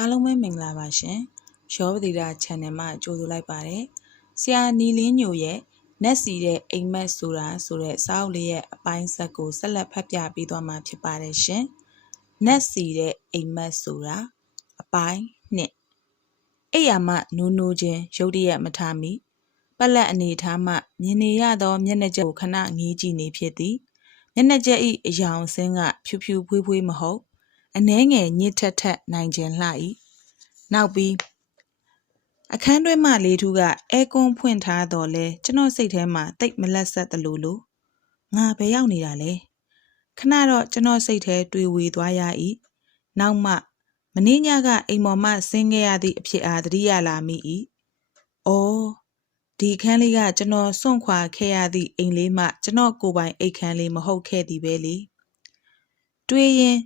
အားလုံးပဲမင်္ဂလာပါရှင်ရောပတိတာ channel မှာကြိုဆိုလိုက်ပါတယ်ဆရာနီလင်းညိုရဲ့နက်စီတဲ့အိမ်မက်ဆိုတာဆိုတဲ့စာအုပ်လေးရဲ့အပိုင်းဆက်ကိုဆက်လက်ဖတ်ပြပေးသွားမှာဖြစ်ပါတယ်ရှင်နက်စီတဲ့အိမ်မက်ဆိုတာအပိုင်းနှစ်အိယာမနိုးနိုးချင်းရုတ်တရက်မထားမိပက်လက်အနေထားမှမြင်နေရသောမျက်နှာချက်ကိုခဏငေးကြည့်နေဖြစ်သည်မျက်နှာချက်ဤအယောင်ဆင်းကဖြူဖြူဖွေးဖွေးမဟုတ် အနှဲငယ်ညစ်ထက်ထက်နိုင်ခြင်းလှ၏နောက်ပြီးအခန်းတွင်းမှလေးထူးကအဲကွန်းဖွင့်ထားတော်လဲကျွန်တော်စိတ်ထဲမှာတိတ်မလက်ဆက်သလိုလိုငါဘယ်ရောက်နေတာလဲခဏတော့ကျွန်တော်စိတ်ထဲတွေးဝေသွားရ၏နောက်မှမင်းညကအိမ်ပေါ်မှဆင်းခဲ့ရသည့်အဖြစ်အားသတိရလာမိ၏အော်ဒီခန်းလေးကကျွန်တော်စွန့်ခွာခဲ့ရသည့်အိမ်လေးမှကျွန်တော်ကိုယ်ပိုင်အိတ်ခန်းလေးမဟုတ်ခဲ့သည်ပဲလေတွေးရင်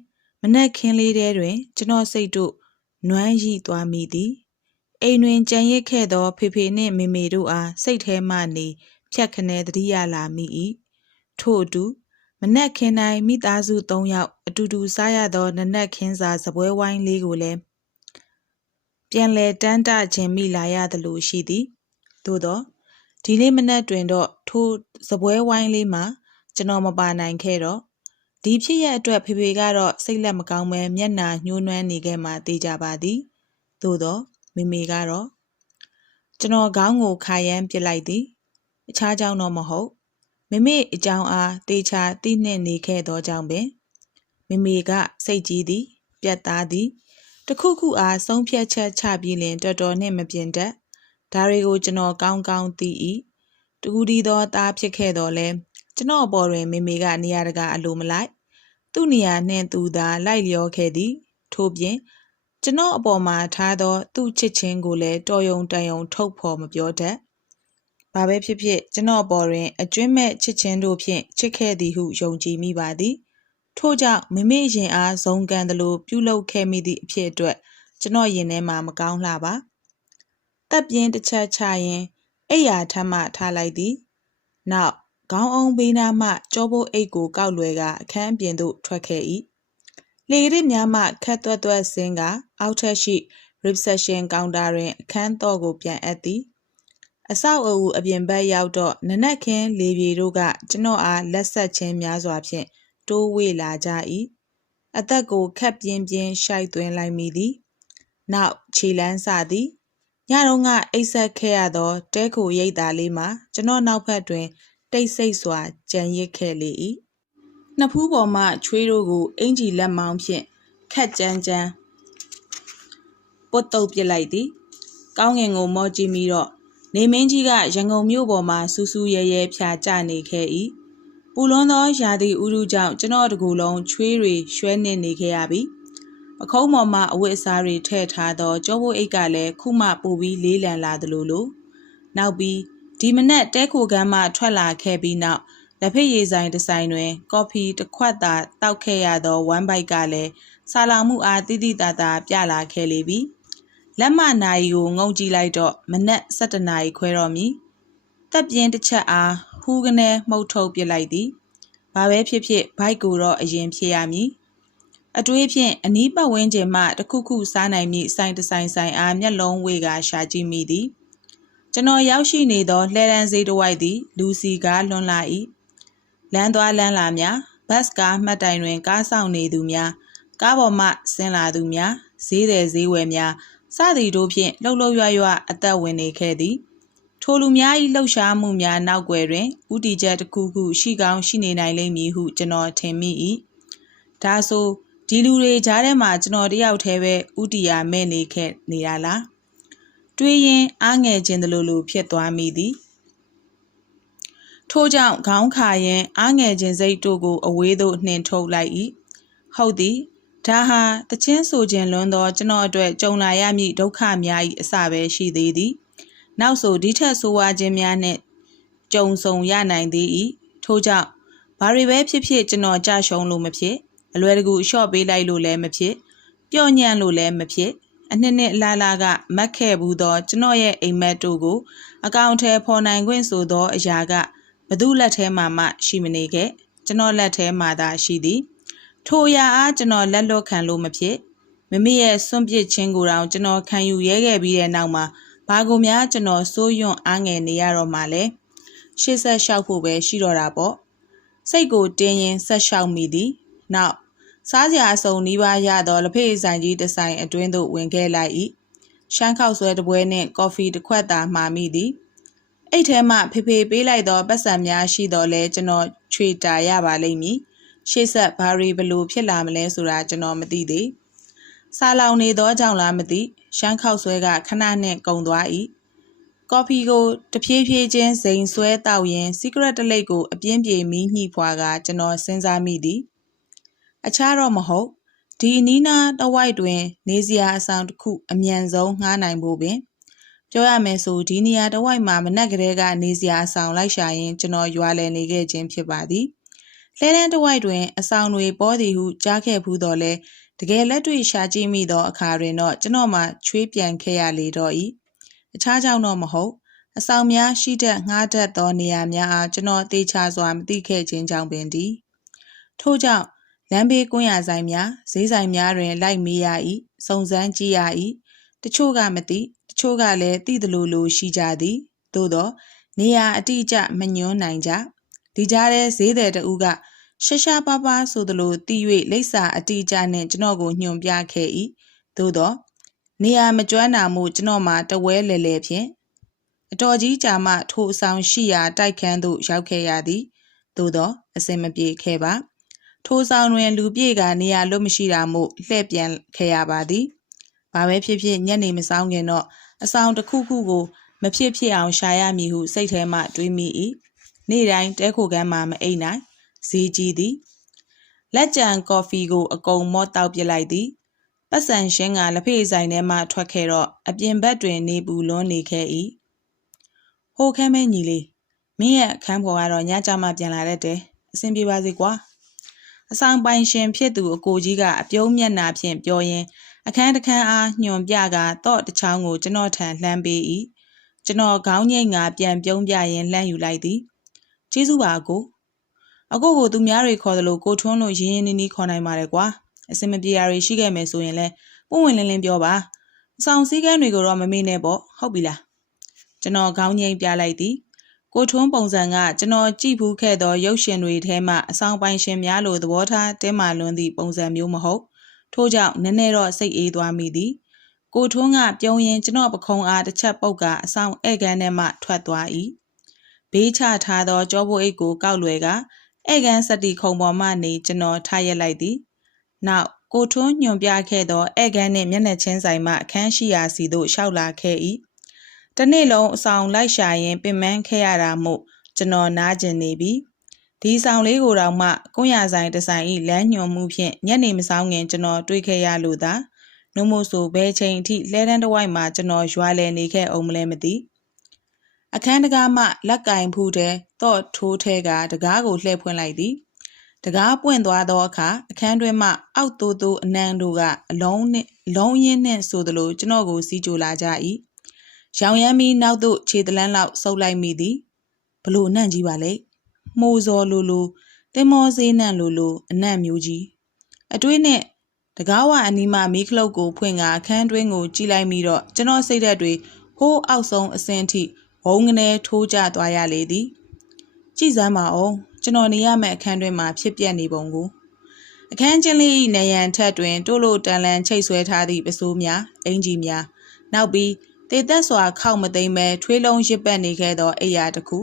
မနက်ခင်းလေးတဲတွင် ကျွန်တော်စိတ်တို့နွမ်းရိသွားမိသည်အိမ်တွင်ကြံရစ်ခဲ့သော ဖေဖေနှင့်မေမေတို့အားစိတ်ထဲမှနေဖြတ်ခနဲတတိယလာမိ၏ထို့အတူမနက်ခင်းတိုင်းမိသားစု၃ယောက်အတူတူစားရသောနနက်ခင်းစာစပွဲဝိုင်းလေးကိုလည်းပြန်လဲတန်းတခြင်းမိလာရသလိုရှိသည်သို့သောဒီနေ့မနက်တွင်တော့ထိုစပွဲဝိုင်းလေးမှာကျွန်တော်မပါနိုင်ခဲ့တော့ ဒီဖြစ်ရအတွက်ဖေဖေကတော့စိတ်လက်မကောင်းပဲမျက်နှာညှိုးနွမ်းနေခဲ့မှသိကြပါသည်သို့သောမေမေကတော့ကျွန်တော်ခေါင်းကိုခါရမ်းပစ်လိုက်သည်အခြားကြောင့်တော့မဟုတ်မမေအကြောင်းအားတေချာသိနှင့်နေခဲ့သောကြောင့်ပင်မမေကစိတ်ကြီးသည်ပြတ်သားသည်တခုခုအားဆုံးဖြတ်ချက်ချပြီးလင်တော်တော်နှင့်မပြင်းတတ်ဒါတွေကိုကျွန်တော်ကောင်းကောင်းသိ၏တကူဒီသောသားဖြစ်ခဲ့တော်လဲ ကျွန်တော်အပေါ်တွင်မေမေကနေရာတကာအလိုမလိုက် သူ့နေရာနှင့်သူသာလိုက်လျောခဲ့သည်ထို့ပြင်ကျွန်တော်အပေါ်မှာထားသော သူ့ချစ်ချင်းကိုလည်းတော်ယုံတန်ယုံထုတ်ဖော်မပြောတတ်ဘာပဲဖြစ်ဖြစ်ကျွန်တော်အပေါ်တွင် အကျွင့်မဲ့ချစ်ချင်းတို့ဖြင့်ချစ်ခဲ့သည်ဟုယုံကြည်မိပါသည်ထို့ကြောင့်မမေရင်အားဇုံကန်သလိုပြုလုပ်ခဲ့မိသည့်အဖြစ်အတွက်ကျွန်တော်ရင်ထဲမှာမကောင်းလှပါတပ်ပြင်းတစ်ချက်ချရင်အိယာထမ်းမှထားလိုက်သည်နောက် ခေါင်းအောင်ဘေးနားမှကြောပိုးအိတ်ကိုကောက်လွယ်ကအခန်းအပြင်သို့ထွက်ခဲ့၏လေရစ်များမှခက်သွက်သွက်ဆင်းကအောက်ထက်ရှိ reception counter တွင် အခန်းတော့ကိုပြန်အပ်သည်အဆောက်အဦအပြင်ဘက်ရောက်တော့နနက်ခင်းလေပြေတို့ကကျွန်တော်အားလက်ဆက်ချင်းများစွာဖြင့်တိုးဝေလာကြ၏အသက်ကိုခက်ပြင်းပြင်းရှိုက်သွင်းလိုက်မိသည်နောက်ခြေလန်းစသည်ညတုန်းကအိပ်ဆက်ခဲ့ရသောတဲခိုရိတ်သားလေးမှာကျွန်တော်နောက်ဖက်တွင် တိတ်ဆိတ်စွာကြံရစ်ခဲ့လေ၏နှစ်ဖူးပေါ်မှချွေးတို့ကိုအင်ကြီးလက်မောင်းဖြင့်ခက်ကြမ်းကြမ်းပုတ်တုပ်ပစ်လိုက်သည်ကောင်းငင်ကိုမော်ကြည့်မိတော့နေမင်းကြီးကရန်ကုန်မြို့ပေါ်မှာစူးစူးရဲရဲဖြာကျနေခဲ့၏ပူလွန်းသောရာသီဥတုကြောင့်ကျွန်တော်တကူလုံးချွေးတွေရွှဲနစ်နေခဲ့ရပြီပခုံးပေါ်မှာအဝတ်အစားတွေထည့်ထားသောကြောဘိုးအိတ်ကလည်းခုမှပိုပြီးလေးလံလာသလိုလိုနောက်ပြီး ဒီမနက်တဲခိုကမ်းမှထွက်လာခဲ့ပြီးနောက်လက်ဖက်ရည်ဆိုင်တစ်ဆိုင်တွင် ကော်ဖီတစ်ခွက်သာတောက်ခဲ့ရသောဝမ်ဘိုက်ကလည်းဆာလောင်မှုအားတိတိတသာပြလာခဲ့လေပြီလက်မနာရီကိုငုံကြည့်လိုက်တော့မနက်7နာရီခွဲတော့မီတက်ပြင်းတစ်ချက်အားဟူးကနေမှုတ်ထုတ်ပစ်လိုက်သည်ဘာပဲဖြစ်ဖြစ်ဘိုက်ကိုတော့အရင်ဖြစ်ရမည်အတွေးဖြင့်အနီးပတ်ဝန်းကျင်မှတခုခုစားနိုင်မည့်ဆိုင်တဆိုင်ဆိုင်အားမျက်လုံးဝေကရှာကြည့်မိသည် ကျွန်တော်ရောက်ရှိနေသောလှဲတန်းဈေးတစ်ဝိုက်သည် လူစီကားလွန်လာ၏လမ်းသွားလမ်းလာများဘတ်ကားမှတ်တိုင်တွင် ကားဆောင်နေသူများကားပေါ်မှဆင်းလာသူများဈေးတယ်ဈေးဝယ်များစသည်တို့ဖြင့်လှုပ်လှုပ်ရွရွအသက်ဝင်နေခဲ့သည်ထိုလူများ၏လှုပ်ရှားမှုများနောက်ွယ်တွင်ဥတီချက်တစ်ခုခုရှိကောင်းရှိနေနိုင်လိမ့်မည်ဟုကျွန်တော်ထင်မိ၏ဒါဆိုဒီလူတွေကြားထဲမှာကျွန်တော်တယောက်တည်းပဲဥတီယာမဲ့နေခဲ့နေရလား တွေးရင်အားငယ်ခြင်းတလူလူဖြစ်သွားမိသည်ထို့ကြောင့်ခေါင်းခါရင်အားငယ်ခြင်းစိတ်တို့ကိုအဝေးသို့နှင်ထုတ်လိုက်၏ဟုတ်သည်ဒါဟာတချင်းဆိုခြင်းလွန်းသောကျွန်တော်အတွက်ကြုံလာရမည့်ဒုက္ခများ၏အစပဲရှိသေးသည်နောက်ဆိုဒီထက်ဆိုးဝါးခြင်းများနှင့်ကြုံဆုံရနိုင်သေး၏ထို့ကြောင့်ဘာတွေပဲဖြစ်ဖြစ်ကျွန်တော်ကြရှုံးလို့မဖြစ်အလွယ်တကူအလျှော့ပေးလိုက်လို့လည်းမဖြစ်ပျော့ညံ့လို့လည်းမဖြစ် အနှစ်နှစ်အလားလားကမက်ခဲ့ဘူးသောကျွန်တော်ရဲ့အိမ်မက်တို့ကို အကောင့်ထဲဖော်နိုင်ခွင့်ဆိုသောအရာကဘသူလက်ထဲမှာမှရှိမနေခဲ့ကျွန်တော်လက်ထဲမှာသာရှိသည်ထိုအရာအားကျွန်တော်လက်လွတ်ခံလို့မဖြစ်မမမေရဲ့စွန့်ပစ်ခြင်းကိုတောင်ကျွန်တော်ခံယူရဲခဲ့ပြီးတဲ့နောက်မှာဘာကိုများကျွန်တော်စိုးရွံ့အားငယ်နေရတော့မှလဲရှေ့ဆက်လျှောက်ဖို့ပဲရှိတော့တာပေါ့စိတ်ကိုတင်းရင်ဆက်လျှောက်မိသည်နောက် စားစရာအစုံနီးပါးရသောလက်ဖေးဆိုင်ကြီးတစ်ဆိုင်အတွင်းသို့ဝင်ခဲ့လိုက်၏ရှမ်းခောက်ဆွဲတစ်ပွဲနှင့်ကော်ဖီတစ်ခွက်သာမှာမိသည်အိတ်ထဲမှဖေဖေပေးလိုက်သောပတ်စံများရှိတော့လဲကျွန်တော်ချွေတာရပါလိမ့်မည်ရှေ့ဆက်ဘာရီဘလို့ဖြစ်လာမလဲဆိုတာကျွန်တော်မသိသေးစားလောင်နေသောကြောင့်လားမသိရှမ်းခောက်ဆွဲကခဏနဲ့ကုံသွား၏ကော်ဖီကိုတဖြည်းဖြည်းချင်းဇိမ်ဆွဲတောက်ရင်စီကရက်တလိပ်ကိုအပြင်းပြေမီးညှိဖွာကကျွန်တော်စဉ်းစားမိသည် အခြားတော့မဟုတ်ဒီနီးနားတဝိုက်တွင် နေစရာအဆောင်တစ်ခု အမြန်ဆုံးငှားနိုင်ဖို့ပင်ပြောရမယ်ဆိုဒီနေရာတဝိုက်မှာမနက်ကလေးကနေစရာအဆောင်လိုက်ရှာရင်ကျွန်တော်ရွာလည်နေခဲ့ခြင်းဖြစ်ပါသည်လှဲတန်းတဝိုက်တွင် အဆောင်တွေပေါ်သည်ဟုကြားခဲ့ဘူးတော့လဲတကယ်လက်တွေ့ရှာကြည့်မိသောအခါတွင်တော့ကျွန်တော်မှချွေးပြန်ခဲ့ရလေတော့၏အခြားကြောင့်တော့မဟုတ်အဆောင်များရှိတတ်ငှားတတ်သောနေရာများအားကျွန်တော်တေချာစွာမသိခဲ့ခြင်းကြောင့်ပင်သည်ထို့ကြောင့် လမ်းဘေးကွန်းရဆိုင်များဈေးဆိုင်များတွင် လိုက်မေးရ၏စုံစမ်းကြည့်ရ၏တချို့ကမသိတချို့ကလည်းသိသလိုလိုရှိကြသည်သို့သော နေရာအတိအကျမညွှန်းနိုင်ကြဒီကြားထဲဈေးသည်တဦးကရှရှာပါပါဆိုသလိုတီး၍လိပ်စာအတိအကျနဲ့ကျွန်တော်ကိုညွှန်ပြခဲ့၏သို့သော နေရာမကျွမ်းတာမှုကျွန်တော်မှတဝဲလဲလဲဖြင့်အတော်ကြီးကြာမှထိုအဆောင်ရှိရာတိုက်ခန်းသို့ရောက်ခဲ့ရသည်သို့သောအစင်မပြေခဲ့ပါ ထိုဆောင်တွင် လူပြေကနေရာလွတ်မရှိတာမို့ လှည့်ပြန်ခဲ့ရပါသည်ဘာပဲဖြစ်ဖြစ် ညနေမဆောင်ခင်တော့ အဆောင်တစ်ခုခုကို မဖြစ်ဖြစ်အောင် ရှာရမည်ဟု စိတ်ထဲမှ တွေးမိ၏နေ့တိုင်းတဲခိုကမ်းမှာ မအိပ်နိုင်ဈေးကြီးသည်လက်ကြံကော်ဖီကို အကုန်မော့တောက်ပစ်လိုက်သည်ပတ်စံရှင်းကလက်ဖေးဆိုင်ထဲမှထွက်ခဲ့တော့အပြင်ဘက်တွင် နေပူလွန်းနေခဲ့၏ဟိုခမ်းမဲညီလေးမင်းရဲ့အခန်းပေါ်ကတော့ညကြမှပြန်လာတတ်တယ်အဆင်ပြေပါစေကွာ အဆောင်ပိုင်ရှင်ဖြစ်သူအကိုကြီးကအပြုံးမျက်နာဖြင့်ပြောရင်းအခန်းတစ်ခန်းအားညွန်ပြကတော့တချောင်းကိုကျွန်တော်ထံလှမ်းပေး၏ကျွန်တော်ခေါင်းငိတ်ငါပြန်ပြုံးပြရင်လှမ်းယူလိုက်သည်ကျေးဇူးပါအကိုအကိုကိုသူများတွေခေါ်တယ်လို့ကိုထွန်းလို့ရင်းရင်းနှီးနှီးခေါ်နိုင်ပါတယ်ကွာအစင်မပြေတာတွေရှိခဲ့မယ်ဆိုရင်လည်းပုံဝင်လင်းလင်းပြောပါအဆောင်စည်းကမ်းတွေကိုတော့မမေ့နဲ့ပေါ့ဟုတ်ပြီလားကျွန်တော်ခေါင်းငိမ့်ပြလိုက်သည် ကိုထွန်းပုံစံကကျွန်တော်ကြည့်ဖူးခဲ့သောရုပ်ရှင်တွေထဲမှအဆောင်ပိုင်ရှင်များလိုသဘောထားတင်းမာလွန်းသည့်ပုံစံမျိုးမဟုတ်ထို့ကြောင့်နည်းနည်းတော့စိတ်အေးသွားမိသည်ကိုထွန်းကပြုံးရင်ကျွန်တော်ပခုံးအားတစ်ချက်ပုတ်ကအဆောင်ဧကန်ထဲမှထွက်သွား၏ဘေးချထားသောကြောပိုးအိတ်ကိုကောက်လွယ်ကဧကန်စတီခုံပေါ်မှနေကျွန်တော်ထားရက်လိုက်သည်နောက်ကိုထွန်းညွန်ပြခဲ့သောဧကန်နှင့်မျက်နှာချင်းဆိုင်မှအခန်းရှိရာစီသို့ရှောက်လာခဲ့၏ တနေ့လုံးအဆောင်လိုက်ရှာရင်ပင်ပန်းခဲ့ရတာမို့ကျွန်တော်နားကျင်နေပြီဒီဆောင်လေးကိုတော့မှကွန်ရဆိုင်တဆိုင်ဤလမ်းညွန်မှုဖြင့်ညနေမဆောင်ခင်ကျွန်တော်တွေ့ခဲ့ရလို့သာနှုံမို့ဆိုဘဲချိန်အထိလဲတန်းတစ်ဝိုက်မှာကျွန်တော်ရွာလဲနေခဲ့အောင်မလဲမသိအခန်းတကားမှလက်ကင်ဖူးတဲ့တော့ထိုးထဲကတကားကိုလှည့်ဖွင့်လိုက်သည်တကားပွင့်သွားသောအခါအခန်းတွင်မှအောက်သို့သို့အနံတို့ကအလုံးနှင့်လုံးရင်းနှင့်ဆိုသလိုကျွန်တော်ကိုစီးကြိုလာကြ၏ ရောင်ရမ်းပြီးနောက်သို့ခြေတလန်းလောက်ဆုပ်လိုက်မိသည်ဘလို့အနံ့ကြီးပါလေမှုံစော်လိုလိုတင်မောစေးနံ့လိုလိုအနံ့မျိုးကြီးအတွေးနဲ့တကားဝအနီးမှမီးခလုတ်ကိုဖွင့်ကအခန်းတွင်းကိုကြည့်လိုက်ပြီးတော့ကျွန်တော်စိတ်ဓာတ်တွေဟိုးအောက်ဆုံးအဆင့်ထိဘုံငနေထိုးကျသွားရလေသည်ကြည်စမ်းပါအောင်ကျွန်တော်နေရမယ့်အခန်းတွင်မှဖြစ်ပျက်နေပုံကိုအခန်းချင်းလေးနေရန်ထက်တွင်တိုးလို့တန်လန်ချိတ်ဆွဲထားသည့်ပစိုးများအင်ကြီးများနောက်ပြီး တေသက်စွာခောက်မသိမ်းပဲထွေးလုံးရစ်ပတ်နေခဲ့သောအိယာတစ်ခု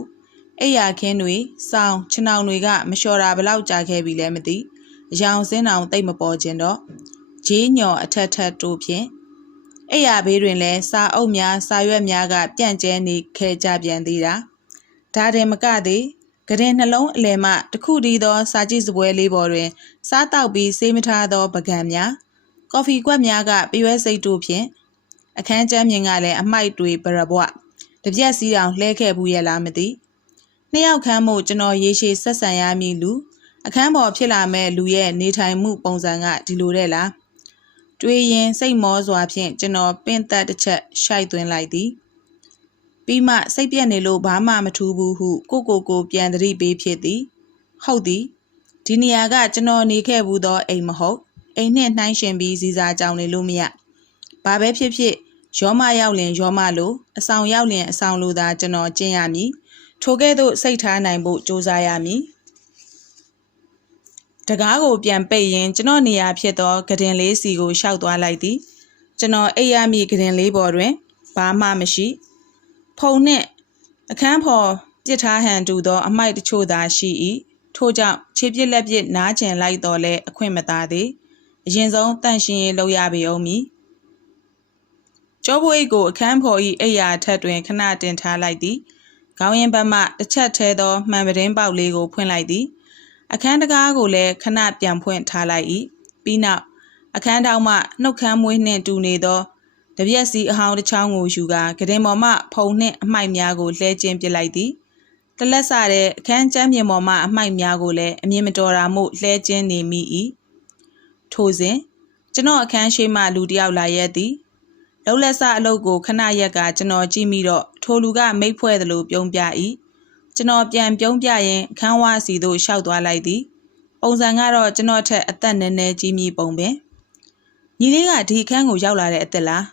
အိယာခင်းတွေစောင်းခြနှောင်တွေကမလျှော်တာဘလောက်ကြာခဲ့ပြီလဲမသိအယောင်စင်းအောင်တိတ်မပေါ်ခြင်းတော့ဂျေးညော်အထက်ထက်တို့ဖြင့်အိယာဘေးတွင်လဲစာအုပ်များစာရွက်များကပြန့်ကျဲနေခဲ့ကြပြန်သေးတာဒါတင်မကသေးကတဲ့နှလုံးအလယ်မှတခုတည်းသော စာကြည့်စပွဲလေးပေါ်တွင် စားတောက်ပြီးဆေးမထားသောပကံများကော်ဖီကွက်များကပြရွဲစိတ်တို့ဖြင့် အခန်းကျမ်းမြင်ကလည်းအမိုက်တွေပရဘွတပြက်စီးအောင်လှဲခဲ့ဘူးရဲ့လားမသိနှစ်ယောက်ခန်းမို့ကျွန်တော်ရေရှည်ဆက်ဆံရမည်လူအခန်းပေါ်ဖြစ်လာမဲ့လူရဲ့နေထိုင်မှုပုံစံကဒီလိုတဲ့လားတွေးရင်စိတ်မောစွာဖြင့်ကျွန်တော်ပင့်သက်တစ်ချက်ရှိုက်သွင်းလိုက်သည်ပြီးမှစိတ်ပြက်နေလို့ဘာမှမထူးဘူးဟုကိုကိုကိုပြန်သတိပေးဖြစ်သည် ဟုတ်သည်ဒီနေရာကကျွန်တော်နေခဲ့ဘူးသောအိမ်မဟုတ်အိမ်နှင့်နှိုင်းရှင်ပြီးစီစာကြောင်နေလို့မရ ဘာပဲဖြစ်ဖြစ်ရောမရောက်လင်ရောမလိုအဆောင်ရောက်လင်အဆောင်လိုသာကျွန်တော်ကျင့်ရမည်ထိုကဲ့သို့စိတ်ထားနိုင်ဖို့ကြိုးစားရမည်တကားကိုပြန်ပိတ်ရင်ကျွန်တော်နေရာဖြစ်သောကဒင်လေးစီကိုရှောက်သွားလိုက်သည်ကျွန်တော်အိပ်ရမည့်ကဒင်လေးပေါ်တွင်ဘာမှမရှိ ဖုံနှင့်အခန်းဖော်ပြစ်ထားဟန်တူသောအမိုက်တချို့သာရှိ၏ထို့ကြောင့်ခြေပြစ်လက်ပြစ်နားကျင်လိုက်တော်လဲအခွင့်မသာသေးအရင်ဆုံးတန့်ရှင်းရေးလုပ်ရပေအောင်မည် ကျောဘွေးကိုအခန်းဖော်၏အိယာထက်တွင်ခဏတင်ထားလိုက်သည်ခေါင်းရင်ဘက်မှတစ်ချက်သေးသောမှန်ပတင်းပေါက်လေးကိုဖွင့်လိုက်သည်အခန်းတကားကိုလည်းခဏပြန်ဖွင့်ထားလိုက်၏ပြီးနောက်အခန်းတောင်မှနှုတ်ခမ်းမွေးနှင့်တူနေသောတပြက်စီအဟောင်းတစ်ချောင်းကိုယူကာကတင်ပေါ်မှဖုံနှင့်အမိုက်များကိုလှဲကျင်းပစ်လိုက်သည်တလက်ဆတဲ့အခန်းကျမ်းပြင်ပေါ်မှအမိုက်များကိုလည်းအမြင်မတော်တာမှုလှဲကျင်းနေမိ၏ထိုစဉ်ကျွန်တော်အခန်းရှိမှလူတစ်ယောက်လာရက်သည် လှုပ်လက်ဆအလုပ်ကိုခဏရက်ကကျွန်တော်ကြည့်မိတော့ထိုလူကမိတ်ဖွဲ့သလိုပြုံးပြ၏ကျွန်တော်ပြန်ပြုံးပြရင်အခန်းဝါစီသို့ရှောက်သွားလိုက်သည်ပုံစံကတော့ကျွန်တော်ထက်အသက်နည်းနည်းကြီးမြင့်ပုံပင်ညီလေးကဒီအခန်းကိုရောက်လာတဲ့အစ်စ်လား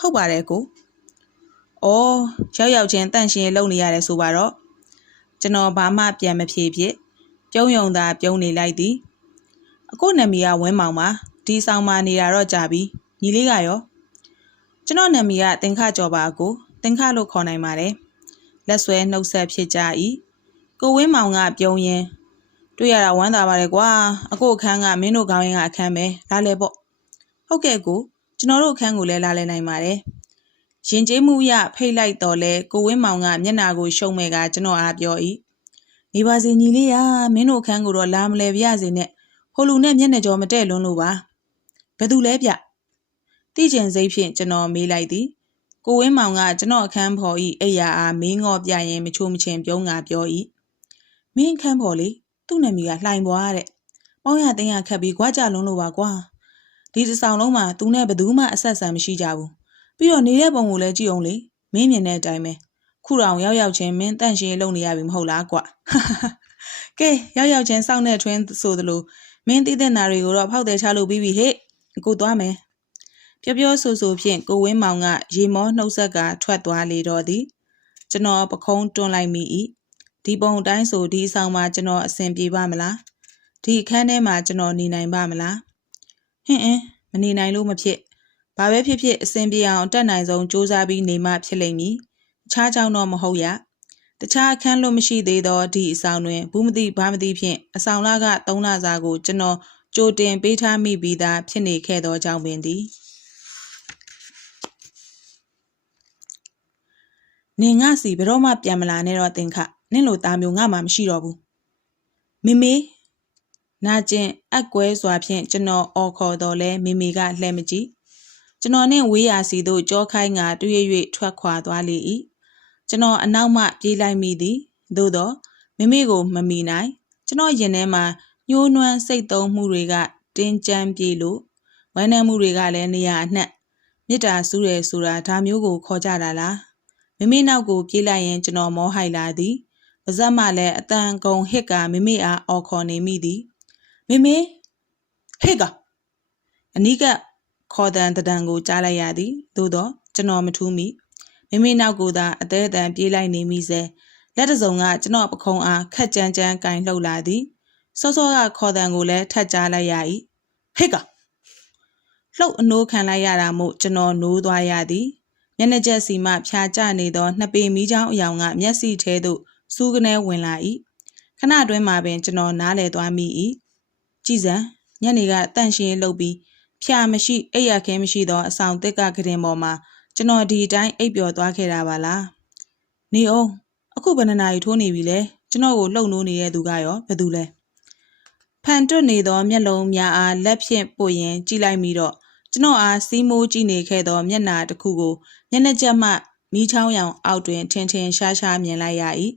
ဟုတ်ပါတယ်ကို။အော်ရောက်ရောက်ချင်းတန့်ရှင်လုံနေရတယ်ဆိုပါတော့ကျွန်တော်ဘာမှပြန်မဖြေဖြစ်ပြုံးယုံသာပြုံးနေလိုက်သည်အကိုနာမည်ကဝင်းမောင်ပါဒီဆောင်မှာနေတာတော့ကြာပြီညီလေးကရော ကျွန်တော်နာမည်ကတင်ခကျော်ပါကိုတင်ခလို့ခေါ်နိုင်ပါတယ်လက်ဆွဲနှုတ်ဆက်ဖြစ်ကြ၏ကိုဝင်းမောင်ကပြုံးရင်တွေ့ရတာဝမ်းသာပါတယ်ကွာအကိုအခန်းကမင်းတို့ခေါင်းရင်းကအခန်းပဲလာလေပေါ့ဟုတ်ကဲ့ကိုကျွန်တော်တို့အခန်းကိုလည်းလာလဲနိုင်ပါတယ်ရင်ကျေးမှုရဖိတ်လိုက်တော့လဲကိုဝင်းမောင်ကမျက်နာကိုရှုံမဲ့ကကျွန်တော်အားပြော၏နေပါစေညီလေးရမင်းတို့အခန်းကိုတော့လာမလဲပြရစေနဲ့ဟိုလူနဲ့မျက်နှာကြောမတဲ့လွန်းလို့ပါဘယ်သူလဲဗျ တိကျင်စိတ်ဖြင့်ကျွန်တော်မေးလိုက်သည်ကိုဝင်းမောင်ကကျွန်တော်အခန်းဖော်ဤအိယာအားမင်းငေါ်ပြရင်မချိုးမချင်ပြုံးငါပြော၏မင်းအခန်းဖော်လေသူ့နာမည်ကလှိုင်ပွားတဲ့ပေါင်းရတင်းရခတ်ပြီးကြွားကြလုံးလို့ပါကွာဒီတစ်ဆောင်လုံးမှာသူနဲ့ဘယ်သူမှအဆက်ဆံမရှိကြဘူးပြီးတော့နေတဲ့ပုံကိုလည်းကြည့်အောင်လေမင်းမြင်တဲ့အတိုင်းပဲခုတောင်ရောက်ရောက်ချင်းမင်းတန့်ရှင်းလုံနေရပြီမဟုတ်လားကွကဲရောက်ရောက်ချင်းစောင့်တဲ့ထွင်းဆိုသလိုမင်းသိတဲ့နာတွေကိုတော့ဖောက်တယ်ချလို့ပြီးပြီဟဲ့အခုသွားမယ် ပြောပြောဆိုဆိုဖြင့်ကိုဝင်းမောင်ကရေမောနှုတ်ဆက်ကထွက်သွားလေတော့သည်ကျွန်တော်ပခုံးတွန်းလိုက်မိ၏ဒီပုံတိုင်းဆိုဒီအဆောင်မှာကျွန်တော်အဆင်ပြေပါမလားဒီအခန်းထဲမှာကျွန်တော်နေနိုင်ပါမလားဟင်းအင်းမနေနိုင်လို့မဖြစ်ဘာပဲဖြစ်ဖြစ်အဆင်ပြေအောင်အတက်နိုင်ဆုံးစူးစမ်းပြီးနေမှဖြစ်လိမ့်မည်။အခြားကြောင့်တော့မဟုတ်ရ။တခြားအခန်းလို့မရှိသေးသောဒီအဆောင်တွင်ဘူးမသိဘာမသိဖြင့်အဆောင်လက3လစာကိုကျွန်တော်ကြိုတင်ပေးထားမိပြီးသားဖြစ်နေခဲ့သောကြောင့်ပင်သည် နင်ငါစီဘယ်တော့မှပြန်မလာနဲ့တော့တင်ခနင့်လိုသားမျိုးငါမှမရှိတော့ဘူးမေမေနာကျင်အကွဲစွာဖြင့်ကျွန်တော်အော်ခေါ်တော်လဲမေမေကလှဲမကြည့်ကျွန်တော်နှင့်ဝေးရာစီသို့ကြောခိုင်းကတွေ့၍ထွက်ခွာသွားလေ၏ကျွန်တော်အနောက်မှပြေးလိုက်မိသည်သို့သောမိမိကိုမမီနိုင်ကျွန်တော်ရင်ထဲမှာညှိုးနွမ်းစိတ်သုံးမှုတွေက တင်းကြမ်းပြေလို့ဝမ်းနည်းမှုတွေကလည်းနေရာအနှံ့မေတ္တာဆူးတယ်ဆိုတာဒါမျိုးကိုခေါ်ကြတာလား မိမိနောက်ကိုပြေးလိုက်ရင်ကျွန်တော်မောဟိုက်လာသည်ပါဇက်မှလည်းအတန်ကုန်ဟစ်ကမိမိအားအော်ခေါ်နေမိသည်မိမိဟစ်ကအနီးကခေါ်တန်တံကိုကြားလိုက်ရသည်သို့တော့ကျွန်တော်မထူးမိမိမိနောက်ကိုသာအသေးအတန်ပြေးလိုက်နေမိစေလက်တစုံကကျွန်တော်ပခုံးအားခက်ကြမ်းကြမ်းကင်လှုပ်လာသည်စောစောကခေါ်တန်ကိုလည်းထပ်ကြားလိုက်ရ၏ဟိတ်ကလှုပ်အနိုးခံလိုက်ရတာမို့ကျွန်တော်နိုးသွားရသည် မျက်နှာကျက်စီမှဖြာကျနေသောနှစ်ပေမီးချောင်းအယောင်ကမျက်စိထဲသို့စူးကနေဝင်လာ၏ခဏတွင်းမှာပင်ကျွန်တော်နားလဲသွားမိ၏ကြည်စံညနေကတန့်ရှင်းလုပ်ပြီးဖျာမရှိအိပ်ရခဲမရှိသောအဆောင်တစ်ကကရင်ပေါ်မှာကျွန်တော်ဒီအတိုင်းအိပ်ပျော်သွားခဲ့တာပါလားနေအောင်အခုဘယ်နှနာရီထိုးနေပြီလဲကျွန်တော်ကိုလှုပ်နိုးနေတဲ့သူကရောဘယ်သူလဲဖန်တွတ်နေသောမျက်လုံးများအားလက်ဖြင့်ပို့ရင်ကြည့်လိုက်မိတော့ ကျွန်တော်အားစီးမိုးကြည့်နေခဲ့သောမျက်နာတစ်ခုကိုမျက်နှာကျက်မှမီးချောင်းရောင်အောက်တွင်ထင်ထင်ရှားရှားမြင်လိုက်ရ၏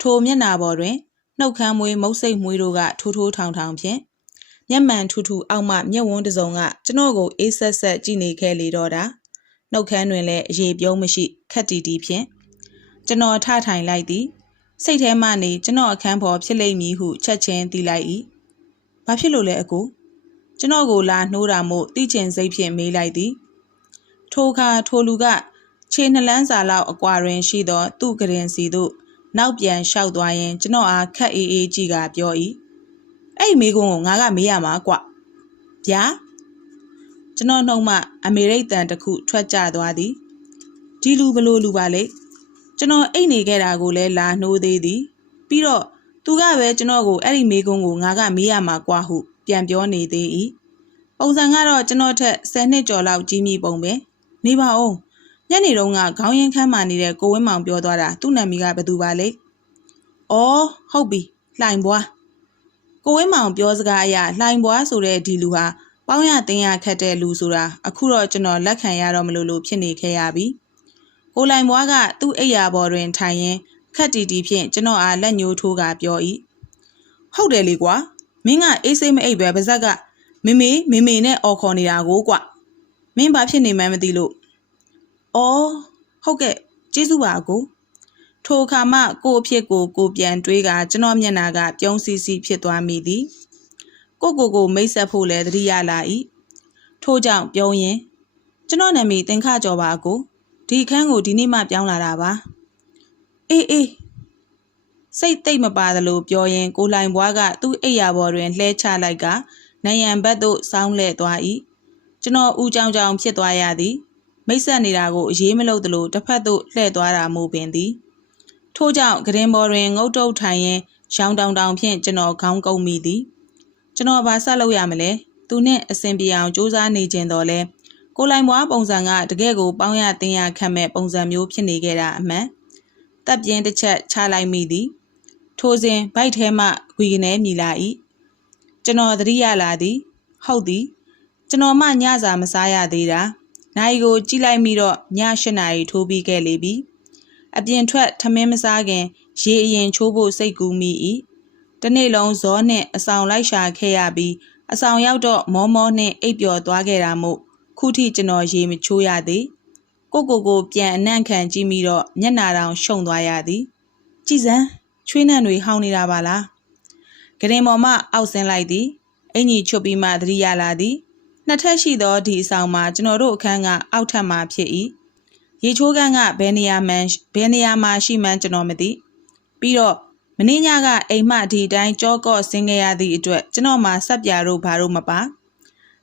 ထိုမျက်နာပေါ်တွင်နှုတ်ခမ်းမွေးမုတ်စိတ်မွေးတို့ကထိုးထိုးထောင်ထောင်ဖြင့်မျက်မှန်ထူထူအောက်မှမျက်ဝန်းတစ်စုံကကျွန်တော်ကိုအေးဆက်ဆက်ကြည့်နေခဲ့လေတော့တာနှုတ်ခမ်းတွင်လည်းအရေးပြုံးမရှိခက်တီတီဖြင့်ကျွန်တော်ထထိုင်လိုက်သည်စိတ်ထဲမှနေကျွန်တော်အခန်းပေါ်ဖြစ်လိမ့်မည်ဟုချက်ချင်းသိလိုက်၏ဘာဖြစ်လို့လဲအကို ကျွန်တော်ကိုလာနှိုးတာမို့တိချင်စိတ်ဖြင့်မေးလိုက်သည်ထိုအခါထိုလူကခြေနှလန်းစာလောက်အကွာတွင်ရှိသော သူ့ကရင်စီသို့နောက်ပြန်လျှောက်သွားရင်ကျွန်တော်အားခက်အေးအေးကြည့်ကပြော၏အဲ့ဒီမိကုန်းကိုငါကမေးရမှာကွဗျာကျွန်တော်နှုံမှအမေရိတ်တန်တစ်ခုထွက်ကြသွားသည်ဒီလူဘလို့လူပါလေကျွန်တော်အိတ်နေခဲ့တာကိုလည်းလာနှိုးသေးသည် ပြီးတော့သူကပဲကျွန်တော်ကိုအဲ့ဒီမိကုန်းကိုငါကမေးရမှာကွာဟု ပြန်ပြောနေသေး၏ပုံစံကတော့ကျွန်တော်ထက်10နှစ်ကျော်လောက်ကြီးမြင့်ပုံပဲနေပါဦးညနေတုန်းကခေါင်းရင်းခမ်းမာနေတဲ့ကိုဝင်းမောင်ပြောသွားတာသူ့နာမည်ကဘယ်သူပါလဲ။အော်ဟုတ်ပြီလှိုင်ဘွားကိုဝင်းမောင်ပြောစကားအရလှိုင်ဘွားဆိုတဲ့ဒီလူဟာပေါင်းရတင်ရခတ်တဲ့လူဆိုတာအခုတော့ကျွန်တော်လက်ခံရတော့မလို့လို့ဖြစ်နေခဲ့ရပြီ။ကိုလိုင်ဘွားကသူ့အိယာပေါ်တွင်ထိုင်ရင်းခက်တီတီဖြင့်ကျွန်တော်အားလက်ညှိုးထိုးကပြော၏။ဟုတ်တယ်လေကွာ မင်းကအေးစိတ်မအိပ်ပဲပါဇက်ကမေမေမေမေနဲ့အော်ခေါ်နေတာကိုကွမင်းဘာဖြစ်နေမှန်းမသိလို့အော်ဟုတ်ကဲ့ကျေးဇူးပါအကိုထိုအခါမှကို့အဖြစ်ကိုကိုပြန်တွေးကကျွန်တော်မျက်နာကပြုံးစီစီဖြစ်သွားမိသည်ကိုကိုကိုမိတ်ဆက်ဖို့လည်းသတိရလာ၏ထို့ကြောင့်ပြုံးရင်ကျွန်တော်နာမည်သင်္ခကျော်ပါအကိုဒီအခန်းကိုဒီနေ့မှပြောင်းလာတာပါအေးအေး စိတ်တိတ်မပါသလိုပြောရင်ကိုလိုင်ဘွားကသူ့အိယာပေါ်တွင်လှဲချလိုက်ကနယံဘက်သို့စောင်းလှဲ့သွား၏ကျွန်တော်ဦးကြောင်ကြောင်ဖြစ်သွားရသည်မိတ်ဆက်နေတာကိုအရေးမလို့သလိုတစ်ဖက်သို့လှည့်သွားတာမို့ပင်သည်ထို့ကြောင့်ဂရင်ဘော်တွင်ငုတ်တုတ်ထိုင်ရင်ရောင်တောင်တောင်ဖြင့်ကျွန်တော်ခေါင်းကုပ်မိသည်ကျွန်တော်ဘာဆက်လုပ်ရမလဲသူနှင့်အစဉ်ပြေအောင်စူးစမ်းနေခြင်းတော့လဲကိုလိုင်ဘွားပုံစံကတကယ့်ကိုပေါင်းရတင်ရခတ်မဲ့ပုံစံမျိုးဖြစ်နေခဲ့တာအမှန်တပ်ပြင်းတစ်ချက်ချလိုက်မိသည် ထိုစဉ်ဗိုက်ထဲမှဂွေကနေမြည်လာ၏ကျွန်တော်သတိရလာသည် ဟုတ်သည်ကျွန်တော်မှညစာမစားရသေးတာနိုင်ကိုကြည့်လိုက်မိတော့ည၈နာရီထိုးပြီးခဲ့လေပြီအပြင်ထွက်ထမင်းမစားခင် ရေအရင်ချိုးဖို့စိတ်ကူးမိ၏တနေ့လုံးဇောနှင့်အဆောင်လိုက်ရှာခဲ့ရပြီးအဆောင်ရောက်တော့မောမောနှင့်အိပ်ပျော်သွားခဲ့တာမို့ခုထိကျွန်တော်ရေမချိုးရသေးကိုကိုကိုပြန်အနံ့ခံကြည့်မိတော့မျက်နာတောင်ရှုံသွားရသည် ကြည်စမ်း ချွေးနှံတွေဟောင်းနေတာပါလားဂရင်ပေါ်မှအောက်ဆင်းလိုက်သည်အင်ကြီးချွတ်ပြီးမှသတိရလာသည်နှစ်ထပ်ရှိသောဒီအဆောင်မှာကျွန်တော်တို့အခန်းကအောက်ထပ်မှာဖြစ်၏ရေချိုးခန်းကဘယ်နေရာမှန်ဘယ်နေရာမှာရှိမှန်းကျွန်တော်မသိပြီးတော့မင်းညကအိမ်မှဒီတိုင်းကြောကော့ဆင်းခဲ့ရသည့်အတွက်ကျွန်တော်မှာဆက်ပြတို့ဘာတို့မပါ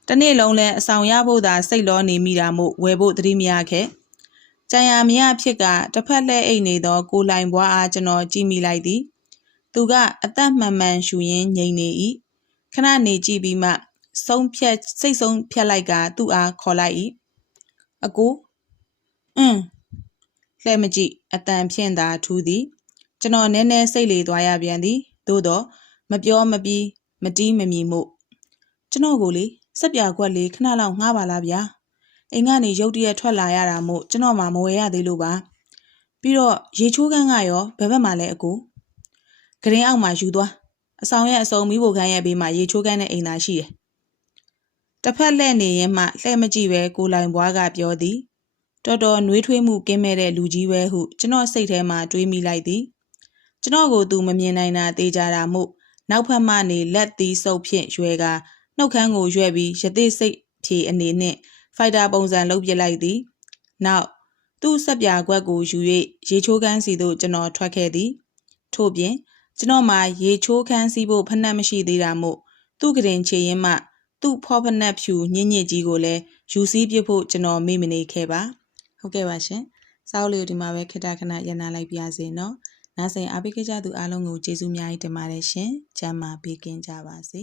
တနေ့လုံးလဲအဆောင်ရဖို့သာစိတ်လောနေမိတာမို့ဝယ်ဖို့သတိမရခဲ့ ကြံရမရဖြစ်ကတစ်ဖက်လက်အိတ်နေသောကိုလိုင်ဘွားအားကျွန်တော်ကြည့်မိလိုက်သည်သူကအသက်မှန်မှန်ရှူရင်းငြိမ်နေ၏ခဏနေကြည့်ပြီးမှဆုံးဖြတ်စိတ်ဆုံးဖြတ်လိုက်ကသူ့အားခေါ်လိုက်၏အကိုအင်းလှဲ့မကြည့်အတန်ဖြင့်သာထူးသည်ကျွန်တော်နည်းနည်းစိတ်လေသွားရပြန်သည်သို့တော့မပြောမပြီးမတီးမမီမှုကျွန်တော်ကိုလေစက်ပြကွက်လေးခဏလောက်ငှားပါလားဗျာ အိမ်ကနေရုတ်တရက်ထွက်လာရတာမို့ကျွန်တော်မှမဝယ်ရသေးလို့ပါပြီးတော့ရေချိုးခန်းကရောဘယ်ဘက်မှာလဲအကိုဂရင်းအောက်မှာယူသွားအဆောင်ရဲ့အစုံမိဖို့ခန်းရဲ့ဘေးမှာရေချိုးခန်းနဲ့အိမ်သာရှိတယ်တစ်ဖက်လှည့်နေရင်မှလှည့်မကြည့်ပဲကိုလိုင်ဘွားကပြောသည်တော်တော်နှွေးထွေးမှုကင်းမဲ့တဲ့လူကြီးပဲဟုကျွန်တော်စိတ်ထဲမှာတွေးမိလိုက်သည်ကျွန်တော်ကိုသူမမြင်နိုင်တာသေးကြတာမို့နောက်ဖက်မှနေလက်သီးဆုပ်ဖြင့်ရွယ်ကနှုတ်ခမ်းကိုရွက်ပြီးရသေးစိတ်ဖြေအနေနှင့် ဖိုက်တာပုံစံလုပ်ပစ်လိုက်သည်နောက်သူ့ဆက်ပြာခွက်ကိုယူ၍ရေချိုးခန်းစီသို့ကျွန်တော်ထွက်ခဲ့သည်ထို့ပြင်ကျွန်တော်မှာရေချိုးခန်းစီးဖို့ဖနှက်မရှိသေးတာမို့သူ့ကရင်ချေရင်မှ သူ့ဖောဖနက်ဖြူညင်ညစ်ကြီးကိုလည်းယူစည်းပြဖို့ကျွန်တော်မေ့မနေခဲ့ပါဟုတ်ကဲ့ပါရှင်စောက်လေးကိုဒီမှာပဲခိတခဏရန်နာလိုက်ပြစေနော်နားဆင်အားပေးခဲ့ကြသူအားလုံးကိုကျေးဇူးများကြီးတင်ပါတယ်ရှင်ကျမ်းမာပေးကင်းကြပါစေ